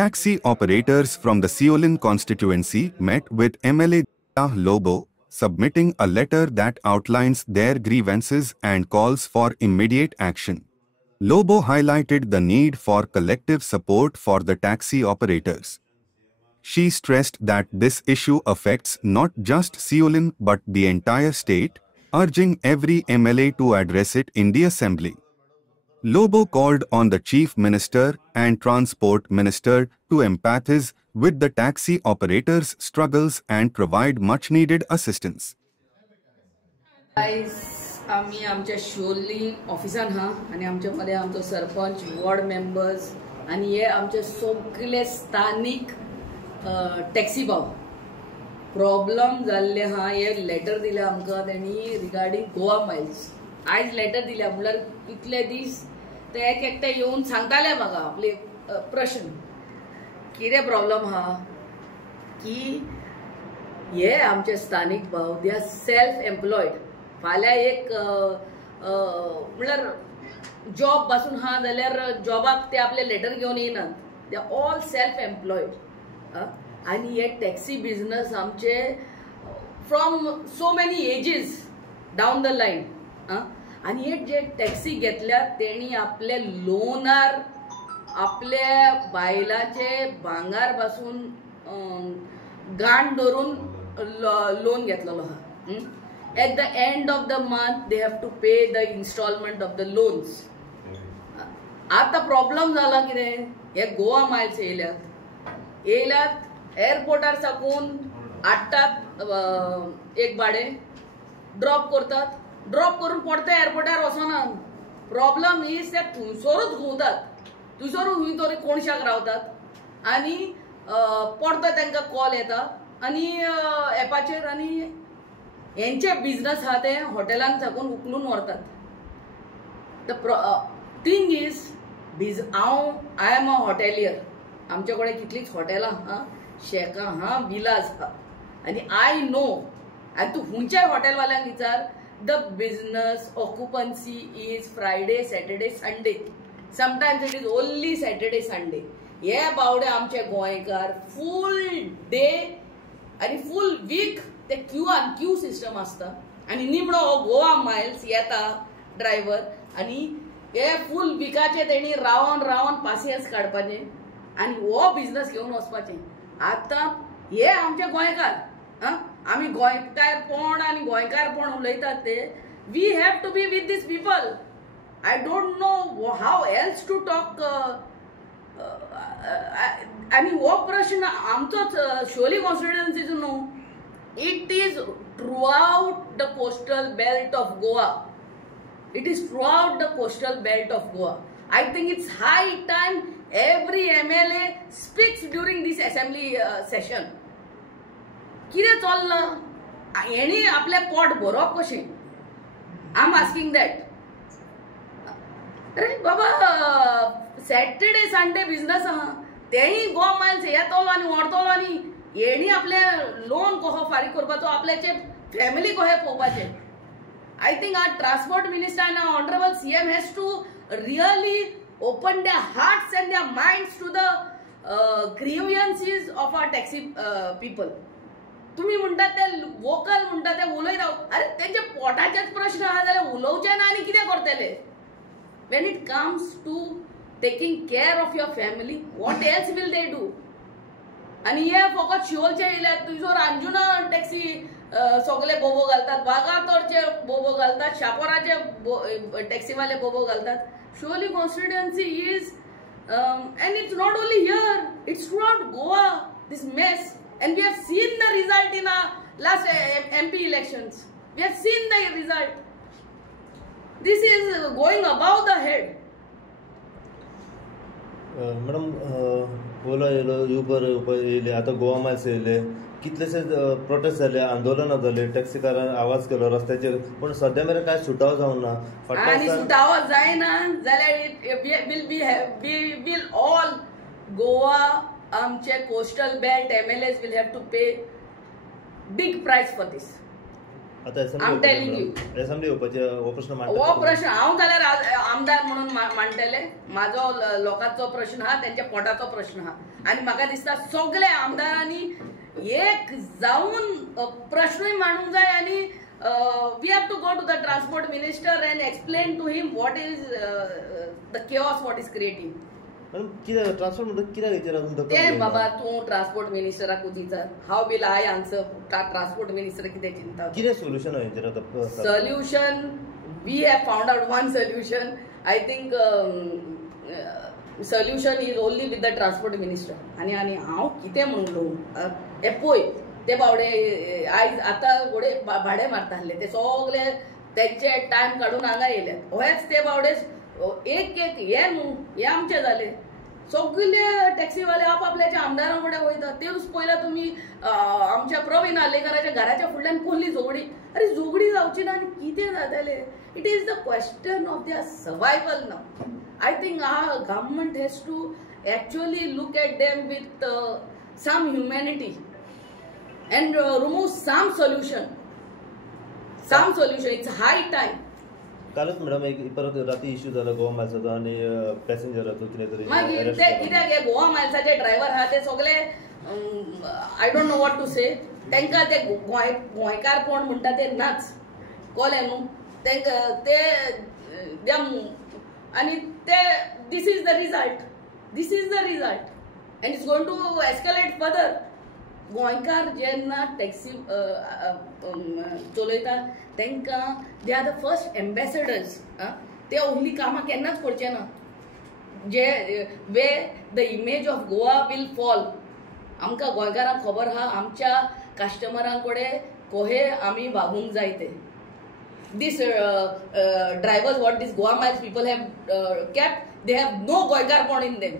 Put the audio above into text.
Taxi operators from the Seolin constituency met with MLA Lobo, submitting a letter that outlines their grievances and calls for immediate action. Lobo highlighted the need for collective support for the taxi operators. She stressed that this issue affects not just Seolin but the entire state, urging every MLA to address it in the assembly. Lobo called on the Chief Minister and Transport Minister to empathize with the taxi operators' struggles and provide much-needed assistance. आम्ही आमच्या शिवोली ऑफिसान आणि आमच्या मध्ये आमचो sarpanch ward members आणि हे आमचे सगळे स्थानिक टॅक्सी भाव प्रॉब्लेम जाल्ले हे लेटर दिले आमकां त्यांनी रिगार्डिंग गोवा माइल्स. आज लेटर दिल्या म्हळ्यार इतले दीस ते एक एकटे येऊन सांगताले म्हाका आपले प्रश्न कितें प्रॉब्लेम की हे आमचे स्थानिक भाव दे आर सेल्फ एम्प्लॉयड. फाल्यां एक म्हळ्यार जॉब पासून जाल्यार जॉबाक ते आपले लेटर घेवन येनात. They are all self employed आनी हे टॅक्सी बिझनेस आमचे from so many ages down the line. आणि हे जे टॅक्सी घेतल्यात तेणी आपले लोनार आपल्या बायलाचे भांगार पासून गाण धरून लोन घेतलेलो At the end of the month they have to pay the installment of the loans. आता प्रॉब्लेम जाला कितें हे गोवा माइल्स येयल्यात एअरपोर्टार साकून हाडटात एक भाडे ड्रॉप करतात ड्रॉप करून परते एअरपोर्टार वचनात. प्रॉब्लेम इज ते थंयसरूच घुंवतात थंयसरूच खंय तरी कोणशाक रावतात आनी परतो तांकां कॉल येता आनी एपाचेर आनी यांचे बिझनेस ते हॉटेलांत साकून उखलून व्हरतात. The thing is I am a hotelier. आमचे कडेन कितलींच हॉटेलां शेकां विलास आनी आय नो आनी तूं खंयच्याय हॉटेलवाल्यांक विचार the business occupancy is Friday Saturday Sunday. Sometimes it is only Saturday Sunday. हे बावडे आमचे गोंयकार फूल डे आनी फूल वीक ते क्यू सिस्टम आसता आनी निमणो हो गोवा माइल्स येता ड्रायव्हर आनी हे फूल विकाचे तेणी रावन रावन पासियन्स काडपाचे आनी हो बिझनेस घेवन वचपाचें. आतां हे आमचे गोंयकार आमी गोंयकारपण आनी गोंयकारपण उलयतात ते we have to be with these people. I don't know how else to talk. आनी हो प्रश्न आमचोच शिवोली कॉन्स्टिट्युएन्सीचो न्हू. It is throughout the coastal belt of Goa. It is throughout the coastal belt of Goa. I think it's high time every MLA speaks during this assembly session. कितें चल्लां हेणी आपले पोट भरप कशें. I'm asking that. अरे बाबा Saturday Sunday business तेही Goa miles येतलो आनी व्हरतलो आनी येणी आपले लोन कसो फारीक करपाचो आपल्याचे फॅमिली कशें पळोवपाचें. I think our transport minister आनी honourable CM has to really open their hearts and their minds to the grievances of our taxi people. तुम्ही म्हणटात ते वोकल म्हणटा ते उलयता अरे तेंचे पोटाचेच प्रश्न आहा जाल्यार उलोवचे ना आनी कितें करतले. when it comes to taking care of your family what else will they do. आणि हे फकत शिवोलचे येयल्यात थंयसर अंजुना टॅक्सी सगळे बोबो घालतात वागातोरचे बोबो घालतात शापोराचे टॅक्सीवाले बोबो घालतात. Shivoli constituency is and it's not only here, it's throughout Goa, this mess. And we have seen the result in our last MP elections. We have seen the result. This is going above the head. Madam, Ola yellow Uber येयले आता Goa miles येयले कितलेशे prostate जाले आंदोलनां जाले टॅक्सीकारान आवाज केलो रस्त्याचेर पण सध्या मेरेन काय सुटाव जावना. आनी सुटाव जायना जाल्यार वी विल ऑल गोवा आमचे coastal belt MLAs will have to pay big price for this. आता I'm telling you. असेंब्ली येवपाचे हो प्रश्न मांडटा हो प्रश्न हांव जाल्यार आमदार म्हणून मांडटले म्हाजो लोकांचो प्रश्न हा त्यांच्या पोटाचो प्रश्न हा आणि म्हाका दिसता सगळे आमदारांनी एक जाऊन प्रश्नूय मांडूंक जाय आणि we have to go to the transport minister and explain to him what is the chaos what is creating. कित्याक ट्रान्सपोर्ट म्हणटा कित्याक हेचेर अजून दखल ते घेयना? बाबा तूं ट्रान्सपोर्ट मिनिस्टराक विचार how will I answer transport minister कितें चिंता कितें सोल्युशन हेचेर आतां solution we have found out one solution. I think solution is only with the transport minister. आणि हांव कितें म्हणलो हे पळय ते बावडे आयज आतां घोडे भाडे मारताले ते सगळे तेंचे टायम काडून हांगा येयले हेच ते बावडे एक हे न्हू हे आमचे जाले सगळे टॅक्सीवाले आपापल्याच्या आमदारां कडेन वयता तेच पयला तुमी आमच्या प्रवीण आलेकराच्या घराच्या फुडल्यान कोल्ली झोगडी अरे झोगडी जावची ना आनी कितें जाताले it is the question of their survival now. I think our government has to actually look at them with some humanity and remove some solution. It's high time. कालच मॅडम एक परत राती इश्यू झाला गोवा मायल्साचो आणि पॅसेंजराचो कितें तरी मागीर ते कित्याक हे गोवा मायल्साचे ड्रायव्हर आहा ते सगळे I don't know what to say तांकां ते गोंयकारपण म्हणटा ते नाच कळ्ळें न्हू तांकां ते आनी ते this is the result and it's going to escalate further. गोंयकार जेन्ना टॅक्सी चलयता तांकां they are the first ambassadors. ते ओन्ली कामां केन्नाच करचे ना जे way the image of Goa will fall. आमकां गोंयकारांक खबर आहा आमच्या कस्टमरां कडेन कशे आमी वागूंक जाय ते. This drivers what this Goa miles people have kept, they have no goikarpon in them.